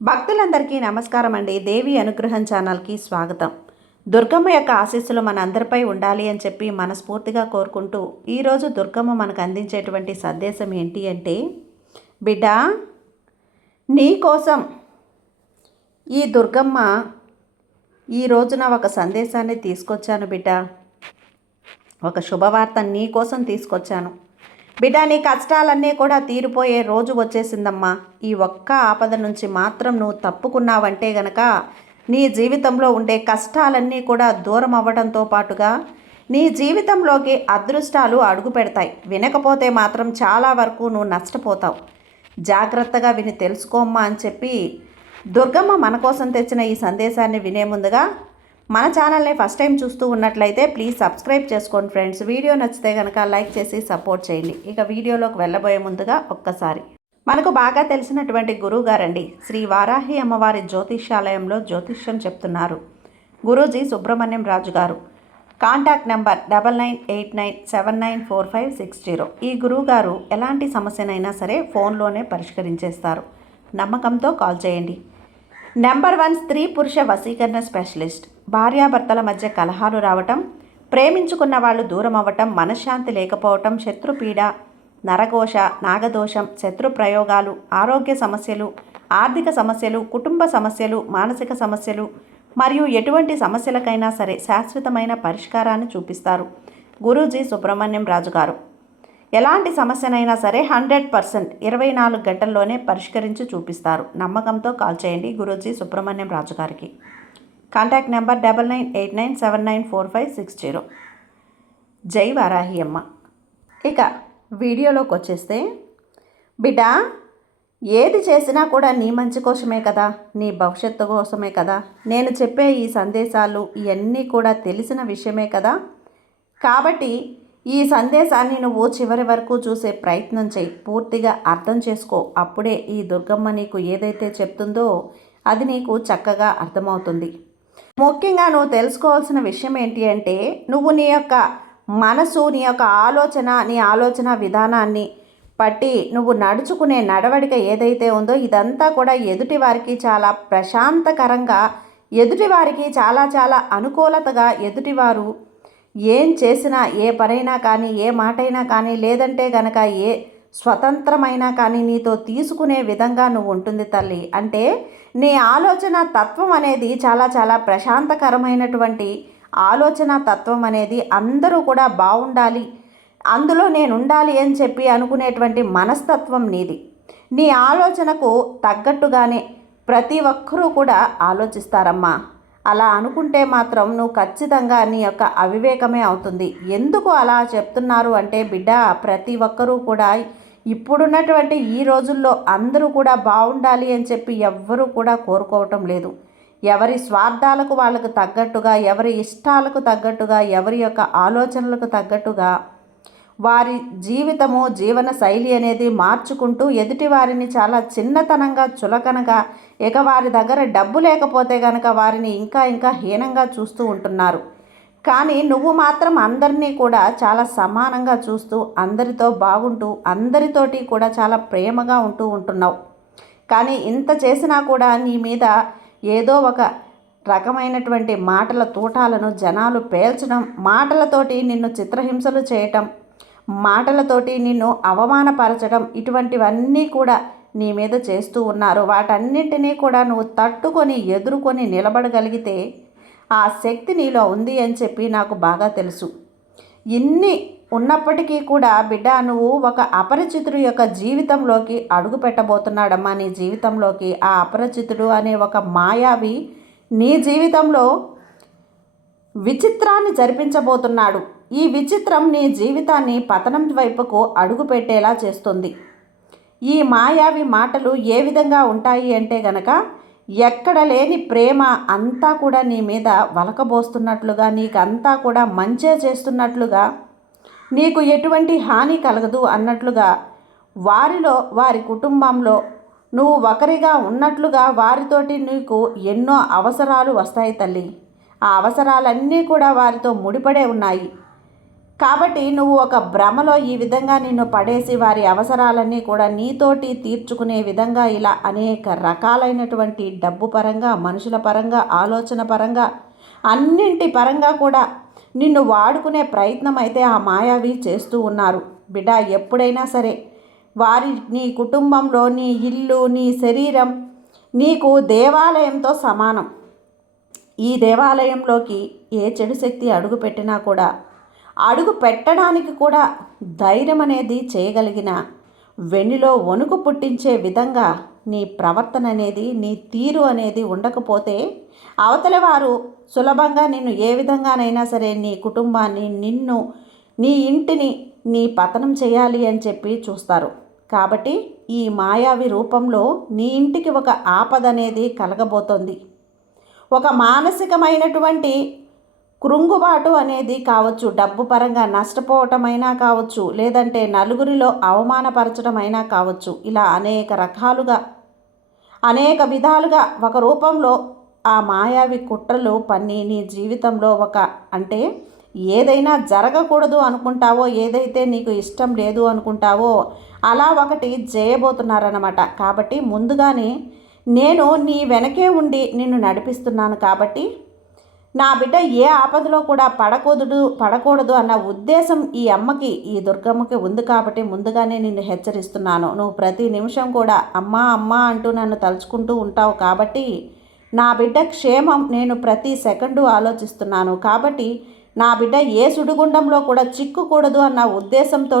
భక్తులందరికీ నమస్కారం అండి. దేవి అనుగ్రహం ఛానల్కి స్వాగతం. దుర్గమ్మ యొక్క ఆశీస్సులు మన అందరిపై ఉండాలి అని చెప్పి మనస్ఫూర్తిగా కోరుకుంటూ ఈరోజు దుర్గమ్మ మనకు అందించేటువంటి సందేశం ఏంటి అంటే, బిడ్డ నీ కోసం ఈ దుర్గమ్మ ఈ రోజున ఒక సందేశాన్ని తీసుకొచ్చాను బిడ్డ. ఒక శుభవార్త నీ కోసం తీసుకొచ్చాను బిడ్డ. నీ కష్టాలన్నీ కూడా తీరిపోయే రోజు వచ్చేసిందమ్మా. ఈ ఒక్క ఆపద నుంచి మాత్రం నువ్వు తప్పుకున్నావంటే గనక నీ జీవితంలో ఉండే కష్టాలన్నీ కూడా దూరం అవ్వడంతో పాటుగా నీ జీవితంలోకి అదృష్టాలు అడుగు పెడతాయి. వినకపోతే మాత్రం చాలా వరకు నువ్వు నష్టపోతావు. జాగ్రత్తగా విని తెలుసుకోమ్మా అని చెప్పి దుర్గమ్మ మన కోసం తెచ్చిన ఈ సందేశాన్ని వినే ముందుగా మన ఛానల్ని ఫస్ట్ టైం చూస్తూ ఉన్నట్లయితే ప్లీజ్ సబ్స్క్రైబ్ చేసుకోండి ఫ్రెండ్స్. వీడియో నచ్చితే కనుక లైక్ చేసి సపోర్ట్ చేయండి. ఇక వీడియోలోకి వెళ్ళబోయే ముందుగా ఒక్కసారి మనకు బాగా తెలిసినటువంటి గురువు గారండి శ్రీ వారాహి అమ్మవారి జ్యోతిష్యాలయంలో జ్యోతిష్యం చెప్తున్నారు గురూజీ సుబ్రహ్మణ్యం రాజు గారు. Contact number 9989794560. ఈ గురువుగారు ఎలాంటి సమస్యనైనా సరే ఫోన్లోనే పరిష్కరించేస్తారు. నమ్మకంతో కాల్ చేయండి. నెంబర్ 1 స్త్రీ పురుష వశీకరణ స్పెషలిస్ట్. భార్యాభర్తల మధ్య కలహాలు రావటం, ప్రేమించుకున్న వాళ్ళు దూరం అవ్వటం, మనశ్శాంతి లేకపోవటం, శత్రుపీడ, నరఘోష, నాగదోషం, శత్రు ప్రయోగాలు, ఆరోగ్య సమస్యలు, ఆర్థిక సమస్యలు, కుటుంబ సమస్యలు, మానసిక సమస్యలు మరియు ఎటువంటి సమస్యలకైనా సరే శాశ్వతమైన పరిష్కారాన్ని చూపిస్తారు గురూజీ సుబ్రహ్మణ్యం రాజు గారు. ఎలాంటి సమస్యనైనా సరే 100% 24 గంటల్లోనే పరిష్కరించి చూపిస్తారు. నమ్మకంతో కాల్ చేయండి గురూజీ సుబ్రహ్మణ్యం రాజు గారికి. Contact number 9989794560. జై వారాహి అమ్మ. ఇక వీడియోలోకి వచ్చేస్తే, బిడ్డ ఏది చేసినా కూడా నీ మంచి కోసమే కదా, నీ భవిష్యత్తు కోసమే కదా. నేను చెప్పే ఈ సందేశాలు ఇవన్నీ కూడా తెలిసిన విషయమే కదా. కాబట్టి ఈ సందేశాన్ని నువ్వు చివరి వరకు చూసే ప్రయత్నం చేయి. పూర్తిగా అర్థం చేసుకో. అప్పుడే ఈ దుర్గమ్మ నీకు ఏదైతే చెప్తుందో అది నీకు చక్కగా అర్థమవుతుంది. ముఖ్యంగా నువ్వు తెలుసుకోవాల్సిన విషయం ఏంటి అంటే, నువ్వు నీ యొక్క మనసు, నీ యొక్క ఆలోచన విధానాన్ని బట్టి నువ్వు నడుచుకునే నడవడిక ఏదైతే ఉందో ఇదంతా కూడా ఎదుటివారికి చాలా ప్రశాంతకరంగా, ఎదుటివారికి చాలా చాలా అనుకూలతగా, ఎదుటివారు ఏం చేసినా, ఏ పనైనా కానీ, ఏ మాటైనా కానీ, లేదంటే గనక ఏ స్వతంత్రమైనా కానీ నీతో తీసుకునే విధంగా నువ్వు ఉంటుంది తల్లి. అంటే నీ ఆలోచన తత్వం అనేది చాలా చాలా ప్రశాంతకరమైనటువంటి ఆలోచన తత్వం అనేది అందరూ కూడా బాగుండాలి, అందులో నేను ఉండాలి అని చెప్పి అనుకునేటువంటి మనస్తత్వం నీది. నీ ఆలోచనకు తగ్గట్టుగానే ప్రతి ఒక్కరూ కూడా ఆలోచిస్తారమ్మా. అలా అనుకుంటే మాత్రం నువ్వు ఖచ్చితంగా నీ యొక్క అవివేకమే అవుతుంది. ఎందుకు అలా చెప్తున్నారు అంటే, బిడ్డ ప్రతి ఒక్కరూ కూడా ఇప్పుడున్నటువంటి ఈ రోజుల్లో అందరూ కూడా బాగుండాలి అని చెప్పి ఎవ్వరూ కూడా కోరుకోవటం లేదు. ఎవరి స్వార్థాలకు వాళ్ళకు తగ్గట్టుగా, ఎవరి ఇష్టాలకు తగ్గట్టుగా, ఎవరి యొక్క ఆలోచనలకు తగ్గట్టుగా వారి జీవితము, జీవన శైలి అనేది మార్చుకుంటూ ఎదుటివారిని చాలా చిన్నతనంగా, చులకనగా, ఇక వారి దగ్గర డబ్బు లేకపోతే కనుక వారిని ఇంకా ఇంకా హీనంగా చూస్తూ ఉంటున్నారు. కానీ నువ్వు మాత్రం అందరినీ కూడా చాలా సమానంగా చూస్తూ, అందరితో బాగుంటూ, అందరితోటి కూడా చాలా ప్రేమగా ఉంటున్నావు. కానీ ఇంత చేసినా కూడా నీ మీద ఏదో ఒక రకమైనటువంటి మాటల తూటాలను జనాలు పేల్చడం, మాటలతోటి నిన్ను చిత్రహింసలు చేయటం, మాటలతోటి నిన్ను అవమానపరచడం, ఇటువంటివన్నీ కూడా నీ మీద చేస్తూ ఉన్నారు. వాటన్నింటినీ కూడా నువ్వు తట్టుకొని ఎదుర్కొని నిలబడగలిగితే ఆ శక్తి నీలో ఉంది అని చెప్పి నాకు బాగా తెలుసు. ఇన్ని ఉన్నప్పటికీ కూడా బిడ్డ నువ్వు ఒక అపరిచితుడు యొక్క జీవితంలోకి అడుగు పెట్టబోతున్నాడమ్మా. నీ జీవితంలోకి ఆ అపరిచితుడు అనే ఒక మాయావి నీ జీవితంలో విచిత్రాన్ని జరిపించబోతున్నాడు. ఈ విచిత్రం నీ జీవితాన్ని పతనం వైపుకు అడుగు పెట్టేలా చేస్తుంది. ఈ మాయావి మాటలు ఏ విధంగా ఉంటాయి అంటే గనక, ఎక్కడ లేని ప్రేమ అంతా కూడా నీ మీద వలకబోస్తున్నట్లుగా, నీకంతా కూడా మంచే చేస్తున్నట్లుగా, నీకు ఎటువంటి హాని కలగదు అన్నట్లుగా, వారిలో వారి కుటుంబంలో నువ్వు ఒకరిగా ఉన్నట్లుగా వారితోటి నీకు ఎన్నో అవసరాలు వస్తాయి తల్లి. ఆ అవసరాలన్నీ కూడా వారితో ముడిపడే ఉన్నాయి. కాబట్టి నువ్వు ఒక భ్రమలో ఈ విధంగా నిన్ను పడేసి వారి అవసరాలన్నీ కూడా నీతోటి తీర్చుకునే విధంగా ఇలా అనేక రకాలైనటువంటి డబ్బు పరంగా, మనుషుల పరంగా, ఆలోచన పరంగా, అన్నింటి పరంగా కూడా నిన్ను వాడుకునే ప్రయత్నం అయితే ఆ మాయావి చేస్తూ ఉన్నారు. బిడ్డ, ఎప్పుడైనా సరే నీ కుటుంబంలో నీ ఇల్లు, నీ శరీరం నీకు దేవాలయంతో సమానం. ఈ దేవాలయంలోకి ఏ చెడు శక్తి అడుగు పెట్టినా కూడా, అడుగు పెట్టడానికి కూడా ధైర్యం అనేది చేయగలిగిన, వెన్నులో వణుకు పుట్టించే విధంగా నీ ప్రవర్తన అనేది, నీ తీరు అనేది ఉండకపోతే అవతలి వారు సులభంగా నిన్ను ఏ విధంగానైనా సరే, నీ కుటుంబాన్ని, నిన్ను, నీ ఇంటిని నీ పతనం చేయాలి అని చెప్పి చూస్తారు. కాబట్టి ఈ మాయావి రూపంలో నీ ఇంటికి ఒక ఆపద అనేది కలగబోతోంది. ఒక మానసికమైనటువంటి కృంగుబాటు అనేది కావచ్చు, డబ్బు పరంగా నష్టపోవటమైనా కావచ్చు, లేదంటే నలుగురిలో అవమానపరచడమైనా కావచ్చు. ఇలా అనేక రకాలుగా, అనేక విధాలుగా ఒక రూపంలో ఆ మాయావి కుట్రలు పన్ని నీ జీవితంలో అంటే ఏదైనా జరగకూడదు అనుకుంటావో, ఏదైతే నీకు ఇష్టం లేదు అనుకుంటావో అలా ఒకటి చేయబోతున్నారన్నమాట. కాబట్టి ముందుగానే నేను నీ వెనకే ఉండి నిన్ను నడిపిస్తున్నాను. కాబట్టి నా బిడ్డ ఏ ఆపదలో కూడా పడకూడదు అన్న ఉద్దేశం ఈ అమ్మకి, ఈ దుర్గమ్మకి ఉంది. కాబట్టి ముందుగానే నిన్ను హెచ్చరిస్తున్నాను. నువ్వు ప్రతి నిమిషం కూడా అమ్మా అమ్మా అంటూ నన్ను తలుచుకుంటూ ఉంటావు. కాబట్టి నా బిడ్డ క్షేమం నేను ప్రతి సెకండు ఆలోచిస్తున్నాను. కాబట్టి నా బిడ్డ ఏ సుడిగుండంలో కూడా చిక్కుకూడదు అన్న ఉద్దేశంతో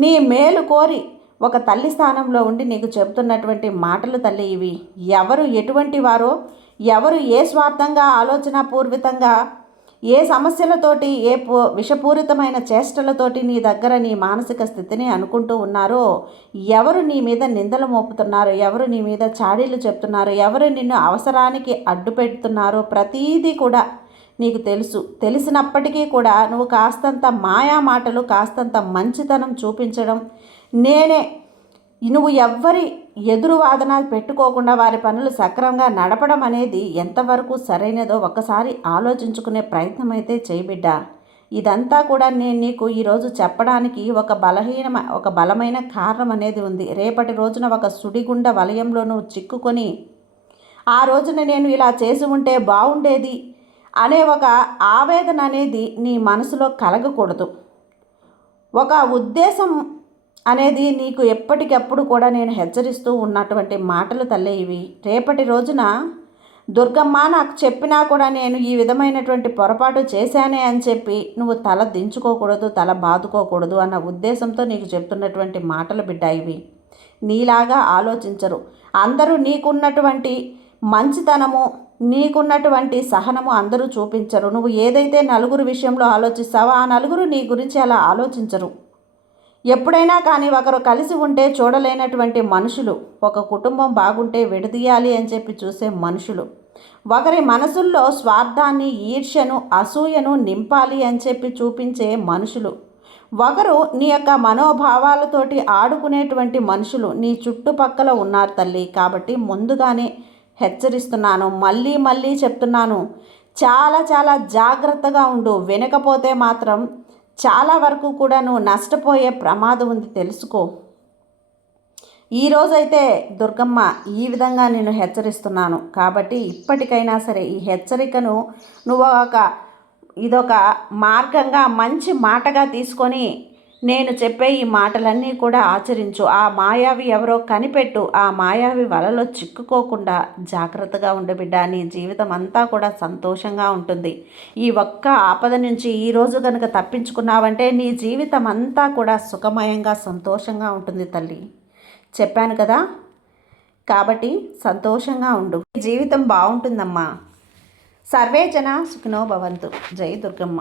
నీ మేలు కోరి ఒక తల్లి స్థానంలో ఉండి నీకు చెబుతున్నటువంటి మాటలు తల్లి ఇవి. ఎవరు ఎటువంటి వారో, ఎవరు ఏ స్వార్థంగా, ఆలోచనాపూర్వితంగా, ఏ సమస్యలతోటి, ఏ విషపూరితమైన చేష్టలతోటి నీ దగ్గర నీ మానసిక స్థితిని అనుకుంటూ ఉన్నారో, ఎవరు నీ మీద నిందలు మోపుతున్నారో, ఎవరు నీ మీద చాడీలు చెప్తున్నారో, ఎవరు నిన్ను అవసరానికి అడ్డు పెడుతున్నారో ప్రతీదీ కూడా నీకు తెలిసినప్పటికీ కూడా నువ్వు కాస్తంత మాయా మాటలు, కాస్తంత మంచితనం చూపించడం, నువ్వు ఎవ్వరి ఎదురు వాదన పెట్టుకోకుండా వారి పనులు సక్రమంగా నడపడం అనేది ఎంతవరకు సరైనదో ఒక్కసారి ఆలోచించుకునే ప్రయత్నం అయితే చేయబిడ్డా. ఇదంతా కూడా నేను నీకు ఈరోజు చెప్పడానికి ఒక బలమైన కారణం అనేది ఉంది. రేపటి రోజున ఒక సుడిగుండ వలయంలో నువ్వు చిక్కుకొని ఆ రోజున నేను ఇలా చేసి ఉంటే బాగుండేది అనే ఒక ఆవేదన అనేది నీ మనసులో కలగకూడదు. ఒక ఉద్దేశం అనేది నీకు ఎప్పటికప్పుడు కూడా నేను హెచ్చరిస్తూ ఉన్నటువంటి మాటలు తల్లే ఇవి. రేపటి రోజున దుర్గమ్మ నాకు చెప్పినా కూడా నేను ఈ విధమైనటువంటి పొరపాటు చేశానే అని చెప్పి నువ్వు తల దించుకోకూడదు, తల బాదుకోకూడదు అన్న ఉద్దేశంతో నీకు చెప్తున్నటువంటి మాటలు బిడ్డ ఇవి. నీలాగా ఆలోచించరు. అందరూ నీకున్నటువంటి మంచితనము, నీకున్నటువంటి సహనము అందరూ చూపించరు. నువ్వు ఏదైతే నలుగురు విషయంలో ఆలోచిస్తావో ఆ నలుగురు నీ గురించి అలా ఆలోచించరు. ఎప్పుడైనా కానీ ఒకరు కలిసి ఉంటే చూడలేనటువంటి మనుషులు, ఒక కుటుంబం బాగుంటే విడదీయాలి అని చెప్పి చూసే మనుషులు, ఒకరి మనసుల్లో స్వార్థాన్ని, ఈర్ష్యను, అసూయను నింపాలి అని చెప్పి చూపించే మనుషులు, ఒకరు నీ యొక్క మనోభావాలతోటి ఆడుకునేటువంటి మనుషులు నీ చుట్టుపక్కల ఉన్నారు తల్లి. కాబట్టి ముందుగానే హెచ్చరిస్తున్నాను, మళ్ళీ చెప్తున్నాను, చాలా చాలా జాగ్రత్తగా ఉండు. వినకపోతే మాత్రం చాలా వరకు కూడా నువ్వు నష్టపోయే ప్రమాదం ఉంది, తెలుసుకో. ఈరోజైతే దుర్గమ్మ ఈ విధంగా నేను హెచ్చరిస్తున్నాను. కాబట్టి ఇప్పటికైనా సరే ఈ హెచ్చరికను నువ్వు ఇదొక మార్గంగా, మంచి మాటగా తీసుకొని నేను చెప్పే ఈ మాటలన్నీ కూడా ఆచరించు. ఆ మాయావి ఎవరో కనిపెట్టు. ఆ మాయావి వలలో చిక్కుకోకుండా జాగ్రత్తగా ఉండబిడ్డ. నీ జీవితం అంతా కూడా సంతోషంగా ఉంటుంది. ఈ ఒక్క ఆపద నుంచి ఈరోజు కనుక తప్పించుకున్నావంటే నీ జీవితం అంతా కూడా సుఖమయంగా, సంతోషంగా ఉంటుంది తల్లి. చెప్పాను కదా, కాబట్టి సంతోషంగా ఉండు. జీవితం బాగుంటుందమ్మా. సర్వే జన సుఖినో భవంతు. జై దుర్గమ్మ.